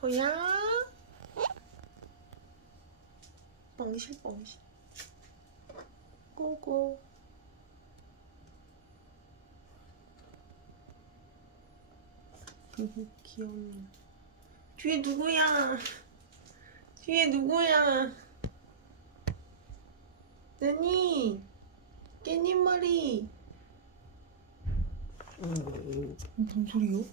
호야 뻥실뻥실 고고. 귀엽네. 뒤에 누구야? 뒤에 누구야? 너니 깻잎머리. 무슨 소리요?